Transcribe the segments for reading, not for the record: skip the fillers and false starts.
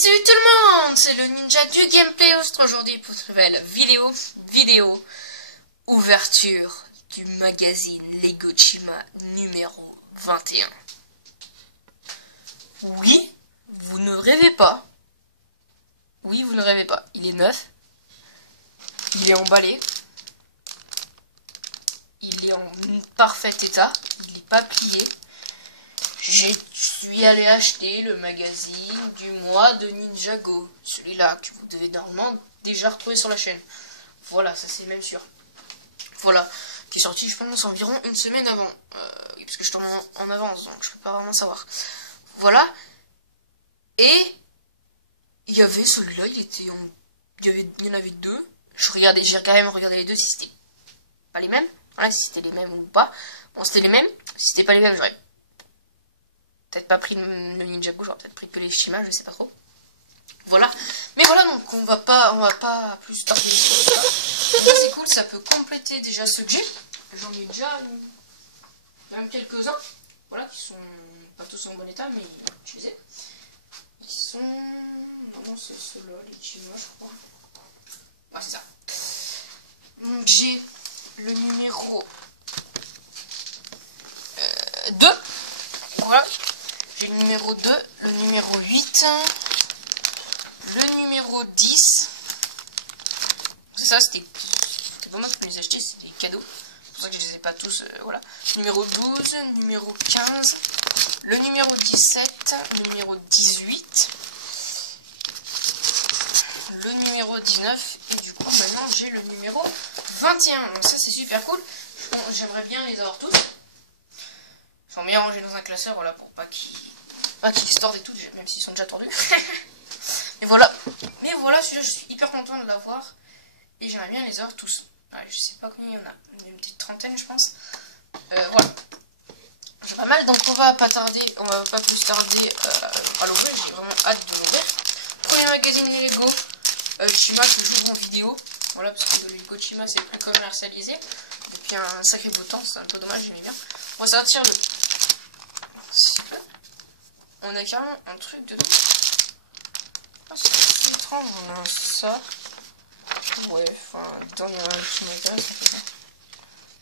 Salut tout le monde, c'est le ninja du gameplay Ostre aujourd'hui pour cette nouvelle vidéo ouverture du magazine Legochima numéro 21. Oui, vous ne rêvez pas. Oui, vous ne rêvez pas. Il est neuf. Il est emballé. Il est en parfait état. Il n'est pas plié. Je suis allé acheter le magazine du mois de Ninjago. Celui-là que vous devez normalement déjà retrouver sur la chaîne. Voilà, ça c'est même sûr. Voilà, qui est sorti je pense environ une semaine avant. Parce que je tourne en avance, donc je peux pas vraiment savoir. Voilà. Et il y avait celui-là, il y en avait deux. J'ai quand même regardé les deux si c'était pas les mêmes. Voilà, si c'était les mêmes ou pas. Bon, c'était les mêmes. Si c'était pas les mêmes, j'aurais peut-être pas pris le Ninjago, j'aurais peut-être pris que les Shima, je sais pas trop. Voilà. Mais voilà, donc on va pas plus tarder sur ça. C'est cool, ça peut compléter déjà ceux que j'ai. J'en ai déjà même quelques-uns. Voilà, qui sont pas tous en bon état, mais utilisés. Qui sont... Non, c'est ceux-là, les Shima, je crois. Ouais, c'est ça. Donc j'ai le numéro 2. Voilà. J'ai le numéro 2, le numéro 8, le numéro 10. C'est ça, c'était pas moi qui me les acheter, c'est des cadeaux. C'est pour ça que je les ai pas tous. Voilà. Numéro 12, numéro 15, le numéro 17, le numéro 18, le numéro 19. Et du coup, maintenant, j'ai le numéro 21. Donc ça, c'est super cool. Bon, j'aimerais bien les avoir tous. Ils sont bien rangés dans un classeur, voilà, pour pas qu'ils se tordent et tout, même s'ils sont déjà tordus. Et voilà. Mais voilà, celui-là, je suis hyper content de l'avoir. Et j'aimerais bien les avoir tous. Ouais, je sais pas combien il y en a. Une petite trentaine, je pense. Voilà. J'ai pas mal, donc on va pas plus tarder à l'ouvrir. J'ai vraiment hâte de l'ouvrir. Premier magazine Lego Chima que j'ouvre en vidéo. Voilà, parce que le Lego Chima, c'est plus commercialisé. Depuis un sacré bout de temps, c'est un peu dommage, j'aimais bien. On va sortir le... On a carrément un truc dedans. Ah, c'est étrange, on a ça. Ouais, enfin, dedans il y a un petit magasin, ça fait ça.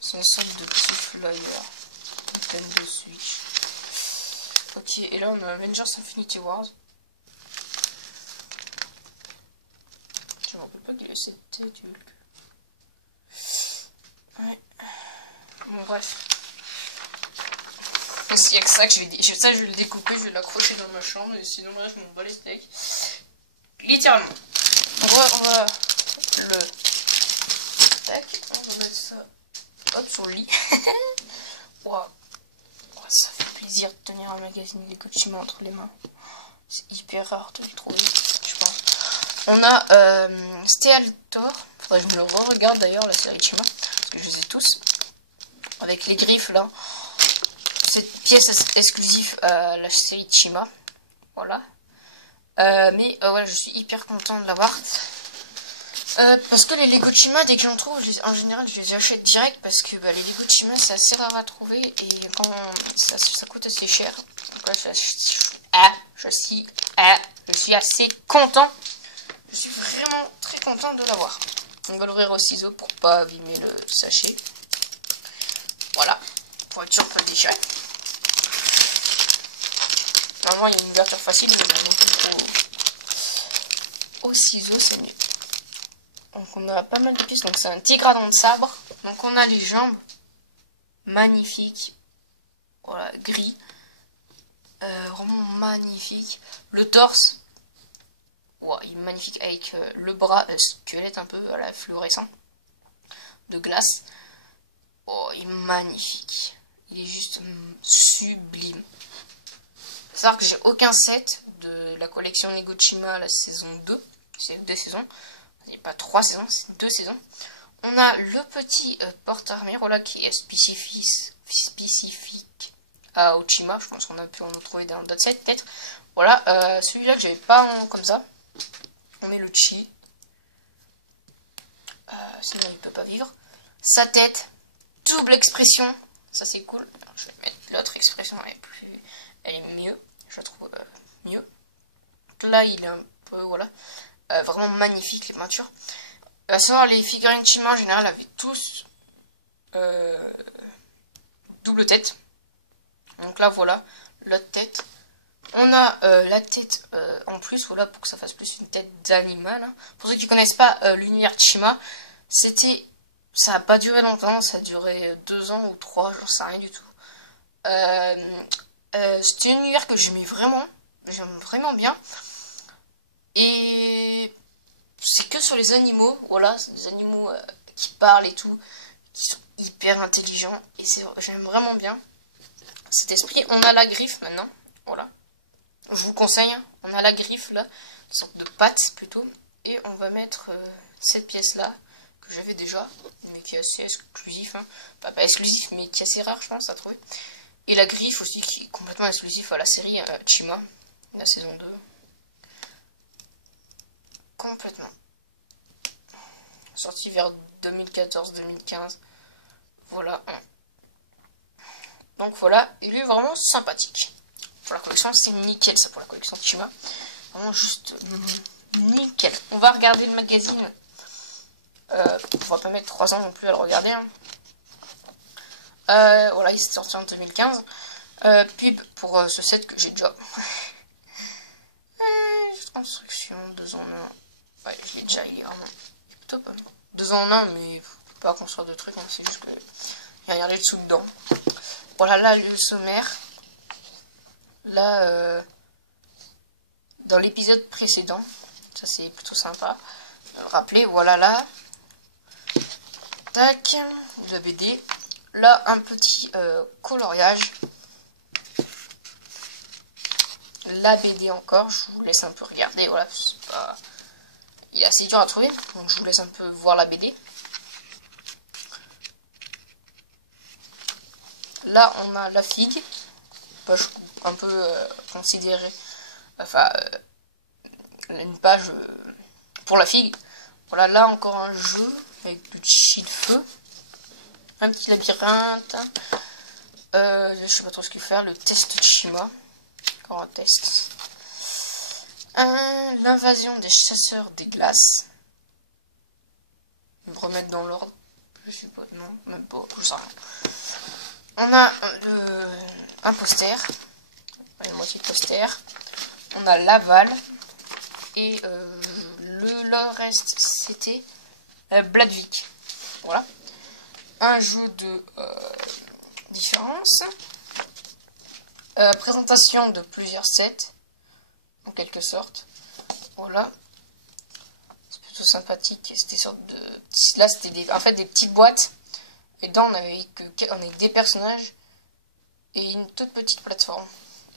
C'est une sorte de petit flyer. Une peine de Switch. Ok, et là on a Avengers Infinity Wars. Je me rappelle pas qu'il c'était du... Ouais. Bon, bref. Il y a que ça que je vais le découper, je vais l'accrocher dans ma chambre, et sinon là je m'en bats les steaks. Littéralement. On va le... Tac, on va mettre ça hop sur le lit. Wow. Ça fait plaisir de tenir un magazine Legochima entre les mains. C'est hyper rare de le trouver, je pense. On a Stealthor. Faudrait que je me le re-regarde d'ailleurs, la série Chima, parce que je les ai tous. Avec les griffes là. Cette pièce exclusive à la série Chima. Voilà. Mais voilà, je suis hyper content de l'avoir. Parce que les Lego Chima, dès que j'en trouve, en général, je les achète direct. Parce que les Lego Chima, c'est assez rare à trouver. Et quand ça coûte assez cher. Donc là, je suis assez content. Je suis vraiment très content de l'avoir. On va l'ouvrir au ciseau pour pas abîmer le sachet. Voilà. Pour être sûr de pas le déchirer. Normalement, il y a une ouverture facile, mais non, au ciseau, c'est mieux. Donc, on a pas mal de pièces. Donc, c'est un tigre à dents de sabre. Donc, on a les jambes. Magnifiques. Voilà, gris. Vraiment magnifique. Le torse. Ouais, il est magnifique. Avec le bras squelette un peu, voilà, fluorescent. De glace. Oh, il est magnifique. Il est juste sublime. Faut savoir que j'ai aucun set de la collection Legochima la saison 2. C'est 2 saisons. C'est pas 3 saisons, c'est 2 saisons. On a le petit porte-armure voilà, qui est spécifique à Ochima. Je pense qu'on a pu en trouver dans d'autres sets peut-être. Voilà, celui-là que j'avais pas comme ça. On met le chi. Sinon il peut pas vivre. Sa tête, double expression. Ça c'est cool. Alors, je vais mettre l'autre expression, elle est mieux. Je la trouve mieux que là, il est un peu, voilà, vraiment magnifique, les peintures. À savoir, les figurines Chima, en général, avaient tous double tête. Donc là, voilà, l'autre tête. On a la tête en plus, voilà, pour que ça fasse plus une tête d'animal. Hein. Pour ceux qui connaissent pas l'univers Chima, ça a pas duré longtemps, ça a duré 2 ans ou 3, j'en sais rien du tout. C'était un univers que j'aime vraiment bien. Et c'est que sur les animaux, voilà, des animaux qui parlent et tout, qui sont hyper intelligents. Et j'aime vraiment bien cet esprit. On a la griffe maintenant, voilà. Je vous conseille, hein. On a la griffe là, une sorte de patte plutôt. Et on va mettre cette pièce là, que j'avais déjà, mais qui est assez exclusif. Hein. Enfin, pas exclusif, mais qui est assez rare, je pense, à trouver. Et la griffe aussi, qui est complètement exclusif à la série Chima, la saison 2. Complètement. Sorti vers 2014-2015. Voilà. Donc voilà, il est vraiment sympathique. Pour la collection, c'est nickel ça pour la collection de Chima. Vraiment juste nickel. On va regarder le magazine. On va pas mettre 3 ans non plus à le regarder. Hein. Voilà, il s'est sorti en 2015. Pub pour ce set que j'ai déjà. Construction, 2 en 1. Ouais, je l'ai déjà, il est vraiment top. Hein. 2 en 1, mais faut pas construire de trucs, hein, c'est juste que il y a rien le dessous dedans. Voilà, là, le sommaire. Là, dans l'épisode précédent, ça c'est plutôt sympa de le rappeler. Voilà, là. Tac, la BD. Là, un petit coloriage. La BD encore, je vous laisse un peu regarder. Voilà, il est assez dur à trouver, donc je vous laisse un peu voir la BD. Là, on a la figue. Page un peu considérée. Enfin, une page pour la figue. Voilà, là encore un jeu avec du chi de feu. Un petit labyrinthe. Je sais pas trop ce qu'il faut faire. Le test Chima. Encore un test. L'invasion des chasseurs des glaces. Me remettre dans l'ordre. Je sais pas, non, même pas, je sais rien. On a un poster. Une moitié de poster. On a l'aval. Et le reste, c'était Bladvik. Voilà. Un jeu de différence. Présentation de plusieurs sets. En quelque sorte. Voilà. C'est plutôt sympathique. C'était sorte de. Là, c'était en fait des petites boîtes. Et dedans, on avait des personnages. Et une toute petite plateforme.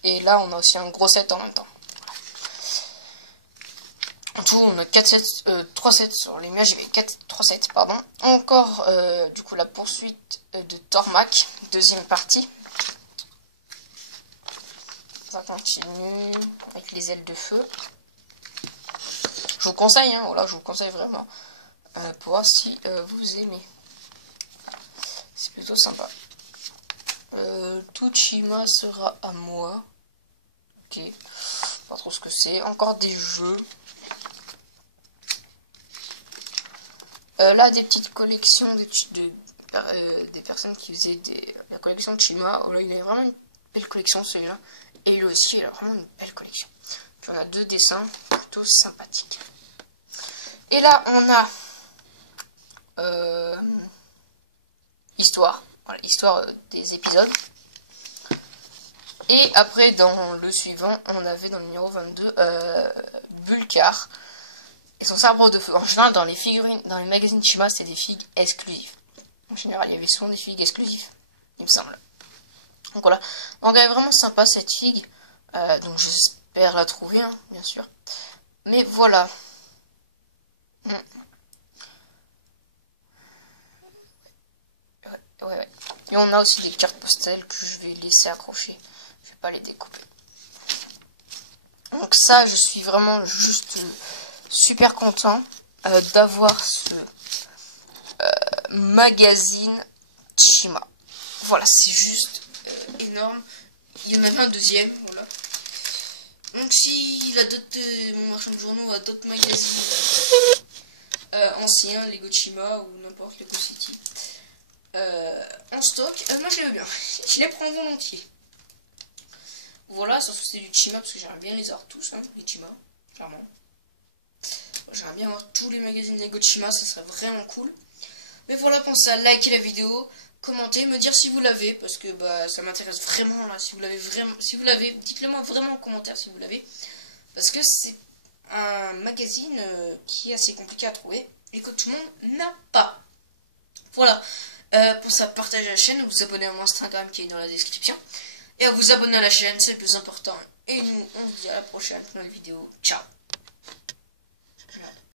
Et là, on a aussi un gros set en même temps. En tout, on a 3 sets sur les miens, j'avais 3 sets, pardon. Encore, du coup, la poursuite de Tormac, deuxième partie. Ça continue avec les ailes de feu. Je vous conseille, hein, voilà, je vous conseille vraiment. Pour voir si vous aimez. C'est plutôt sympa. Tout Chima sera à moi. Ok. Pas trop ce que c'est. Encore des jeux. Là, des petites collections des personnes qui faisaient la collection de Chima. Oh là, il a vraiment une belle collection celui-là. Et lui aussi, il a vraiment une belle collection. Puis on a 2 dessins plutôt sympathiques. Et là, on a histoire. Voilà, histoire des épisodes. Et après, dans le suivant, on avait dans le numéro 22 Bulkar et son sabre de feu. En général, dans les figurines, dans les magazines Chima, c'est des figues exclusives. En général, il y avait souvent des figues exclusives, il me semble. Donc voilà. Donc elle est vraiment sympa cette figue. Donc j'espère la trouver, hein, bien sûr. Mais voilà. Ouais. Et on a aussi des cartes postales que je vais laisser accrocher. Je vais pas les découper. Donc ça, je suis vraiment juste super content d'avoir ce magazine Chima. Voilà, c'est juste énorme. Il y en avait un deuxième, voilà. Donc si mon marchand de journaux a d'autres magazines anciens, Lego Chima ou n'importe Lego City en stock, moi je les veux bien. Je les prends volontiers. Voilà, sauf que c'est du Chima parce que j'aimerais bien les avoir tous, hein, les Chima, clairement. J'aimerais bien avoir tous les magazines Lego Chima, ça serait vraiment cool. Mais voilà, pensez à liker la vidéo, commenter, me dire si vous l'avez, parce que bah ça m'intéresse vraiment là, si vous l'avez, dites-le moi vraiment en commentaire si vous l'avez, parce que c'est un magazine qui est assez compliqué à trouver et que tout le monde n'a pas. Voilà, pour ça, partagez la chaîne, vous abonnez à mon Instagram qui est dans la description, et à vous abonner à la chaîne, c'est le plus important. Et nous, on se dit à la prochaine pour une vidéo. Ciao.